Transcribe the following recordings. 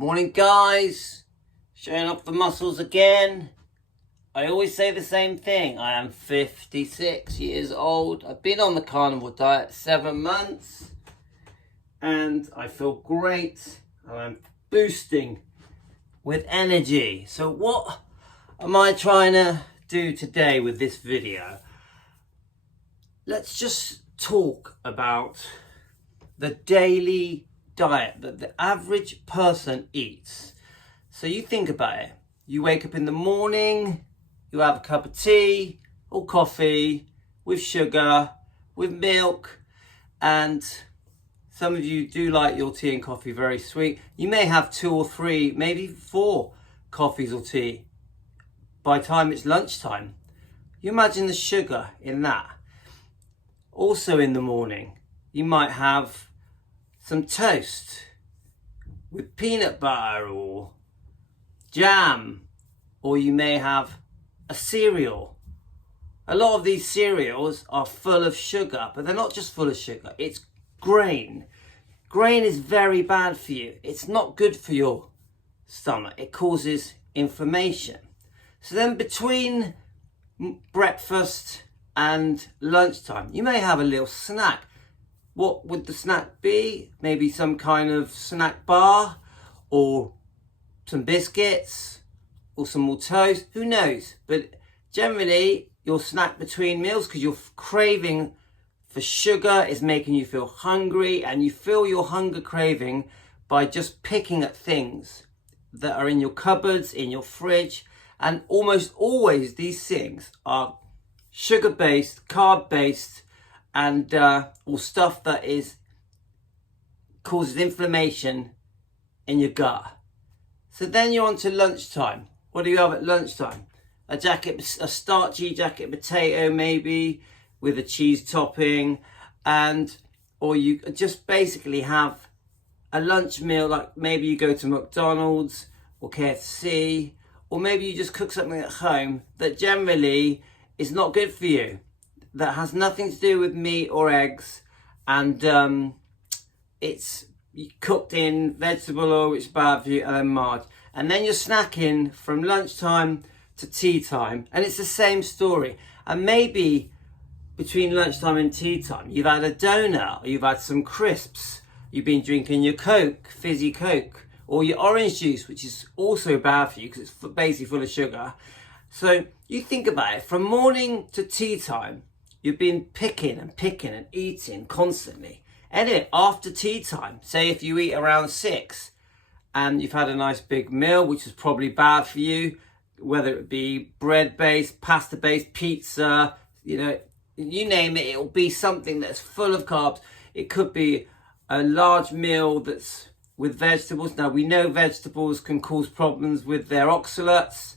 Morning guys, showing off the muscles again. I always say the same thing. I am 56 years old. I've been on the carnivore diet 7 months and I feel great. I'm boosting with energy. So what am I trying to do today with this video? Let's just talk about the daily diet that the average person eats. So you think about it. You wake up in the morning, you have a cup of tea or coffee with sugar, with milk, and some of you do like your tea and coffee very sweet. You may have 2 or 3, maybe 4 coffees or tea by the time it's lunchtime. You imagine the sugar in that. Also in the morning, you might have some toast with peanut butter or jam, or you may have a cereal. A lot of these cereals are full of sugar, but they're not just full of sugar, it's grain. Grain is very bad for you. It's not good for your stomach. It causes inflammation. So then between breakfast and lunchtime, you may have a little snack. What would the snack be? Maybe some kind of snack bar, or some biscuits, or some more toast, who knows? But generally, your snack between meals, because your craving for sugar is making you feel hungry, and you feel your hunger craving by just picking at things that are in your cupboards, in your fridge, and almost always these things are sugar-based, carb-based, and or stuff that causes inflammation in your gut. So then you're on to lunchtime. What do you have at lunchtime? A starchy jacket potato maybe with a cheese topping, or you just basically have a lunch meal, like maybe you go to McDonald's or KFC, or maybe you just cook something at home that generally is not good for you, that has nothing to do with meat or eggs, and it's cooked in vegetable oil, which is bad for you, and then margarine. And then you're snacking from lunchtime to tea time, and it's the same story. And maybe between lunchtime and tea time, you've had a donut, or you've had some crisps, you've been drinking your Coke, fizzy Coke, or your orange juice, which is also bad for you because it's basically full of sugar. So you think about it, from morning to tea time, you've been picking and eating constantly. Anyway, after tea time, say if you eat around 6 and you've had a nice big meal, which is probably bad for you, whether it be bread-based, pasta-based, pizza, you name it, it'll be something that's full of carbs. It could be a large meal that's with vegetables. Now, we know vegetables can cause problems with their oxalates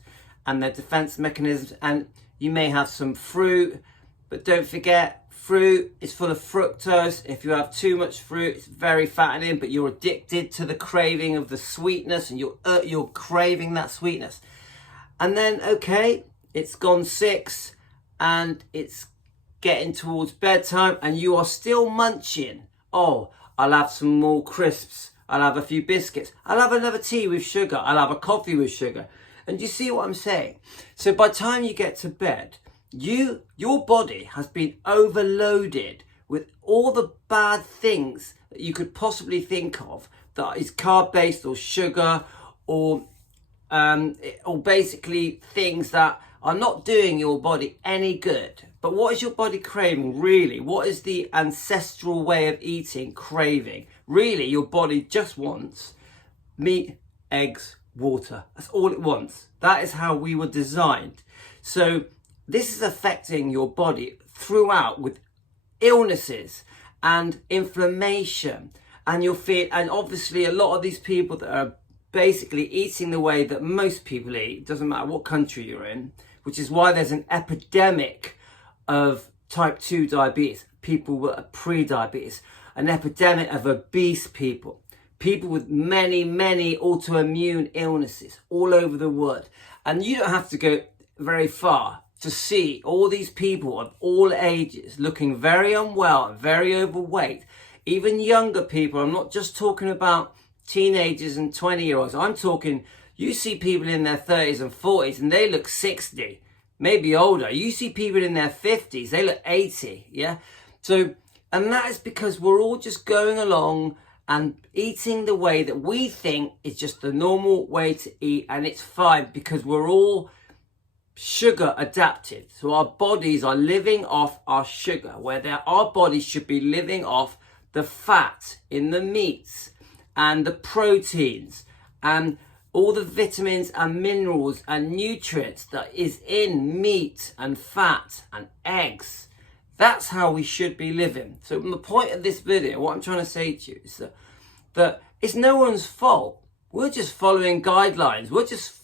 and their defense mechanisms, and you may have some fruit. But don't forget, fruit is full of fructose. If you have too much fruit, it's very fattening, but you're addicted to the craving of the sweetness, and you're craving that sweetness. And then, okay, it's gone 6 and it's getting towards bedtime and you are still munching. Oh, I'll have some more crisps. I'll have a few biscuits. I'll have another tea with sugar. I'll have a coffee with sugar. And you see what I'm saying? So by the time you get to bed, your body has been overloaded with all the bad things that you could possibly think of that is carb-based or sugar, or basically things that are not doing your body any good. But what is your body craving really? What is the ancestral way of eating craving? Really, your body just wants meat, eggs, water. That's all it wants. That is how we were designed. So this is affecting your body throughout with illnesses and inflammation, and and obviously a lot of these people that are basically eating the way that most people eat, doesn't matter what country you're in, which is why there's an epidemic of type 2 diabetes, people with pre-diabetes, an epidemic of obese people with many autoimmune illnesses all over the world. And you don't have to go very far to see all these people of all ages looking very unwell and very overweight, even younger people. I'm not just talking about teenagers and 20-year-olds. I'm talking, you see people in their 30s and 40s and they look 60, maybe older. You see people in their 50s, they look 80, yeah? So, and that is because we're all just going along and eating the way that we think is just the normal way to eat, and it's fine because we're all sugar adapted. So our bodies are living off our sugar, where our bodies should be living off the fat in the meats and the proteins and all the vitamins and minerals and nutrients that is in meat and fat and eggs. That's how we should be living. So from the point of this video, what I'm trying to say to you is that it's no one's fault. We're just following guidelines. We're just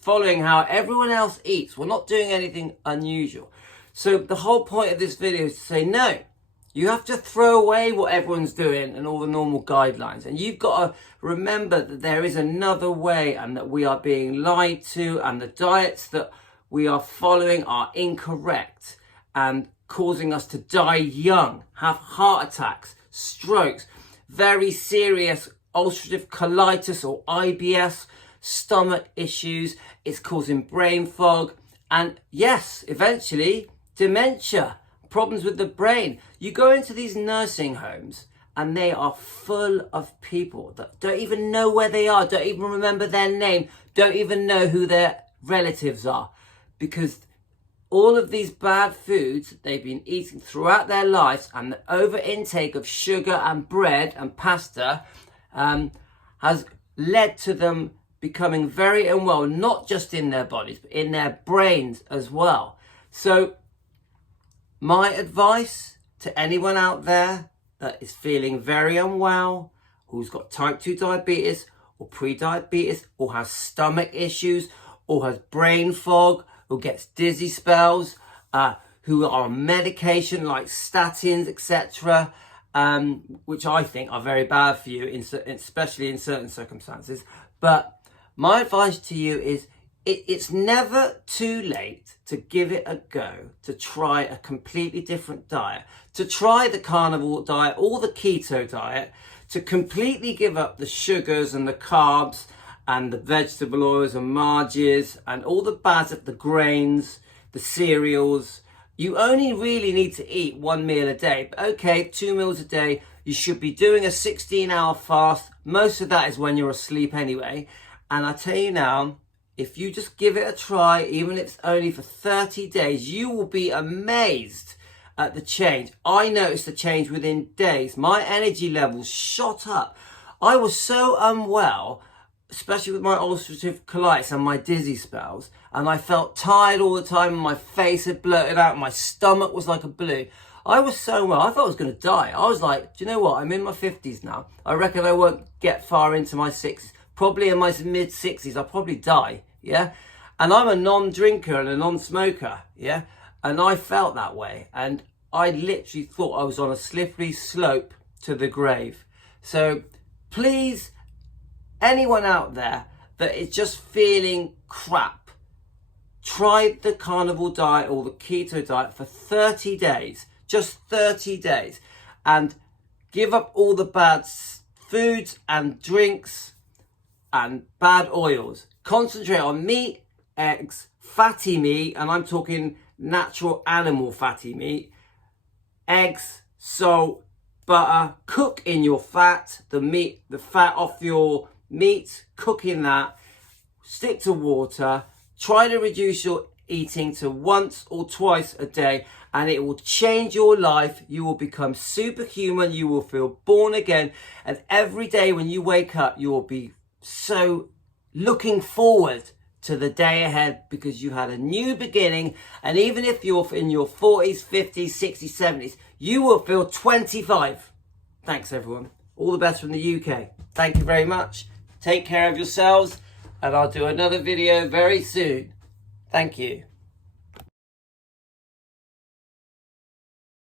following how everyone else eats. We're not doing anything unusual. So the whole point of this video is to say, no, you have to throw away what everyone's doing and all the normal guidelines. And you've got to remember that there is another way and that we are being lied to, and the diets that we are following are incorrect and causing us to die young, have heart attacks, strokes, very serious ulcerative colitis or IBS, stomach issues. It's causing brain fog, and yes, eventually dementia, problems with the brain. You go into these nursing homes and they are full of people that don't even know where they are, don't even remember their name, don't even know who their relatives are, because all of these bad foods that they've been eating throughout their lives and the over intake of sugar and bread and pasta has led to them becoming very unwell, not just in their bodies, but in their brains as well. So my advice to anyone out there that is feeling very unwell, who's got type 2 diabetes or pre-diabetes, or has stomach issues, or has brain fog, who gets dizzy spells, who are on medication like statins, etc., which I think are very bad for you, especially in certain circumstances. But my advice to you is it's never too late to give it a go, to try a completely different diet, to try the carnivore diet or the keto diet, to completely give up the sugars and the carbs and the vegetable oils and margarines and all the bad of the grains, the cereals. You only really need to eat one meal a day. But okay, 2 meals a day. You should be doing a 16-hour fast. Most of that is when you're asleep anyway. And I tell you now, if you just give it a try, even if it's only for 30 days, you will be amazed at the change. I noticed the change within days. My energy levels shot up. I was so unwell, especially with my ulcerative colitis and my dizzy spells, and I felt tired all the time, and my face had blurted out, and my stomach was like a balloon. I was so well, I thought I was going to die. I was like, do you know what? I'm in my 50s now. I reckon I won't get far into my 60s. Probably in my mid-60s, I'll probably die, yeah? And I'm a non-drinker and a non-smoker, yeah? And I felt that way. And I literally thought I was on a slippery slope to the grave. So please, anyone out there that is just feeling crap, try the carnivore diet or the keto diet for 30 days, just 30 days, and give up all the bad foods and drinks and bad oils. Concentrate on meat, eggs, fatty meat, and I'm talking natural animal fatty meat, eggs, salt, butter. Cook in your fat, the fat off your meat, cooking that. Stick to water. Try to reduce your eating to once or twice a day, and it will change your life. You will become superhuman. You will feel born again, and every day when you wake up, you will be so looking forward to the day ahead, because you had a new beginning. And even if you're in your 40s, 50s, 60s, 70s, you will feel 25. Thanks everyone. All the best from the UK. Thank you very much. Take care of yourselves, and I'll do another video very soon. Thank you.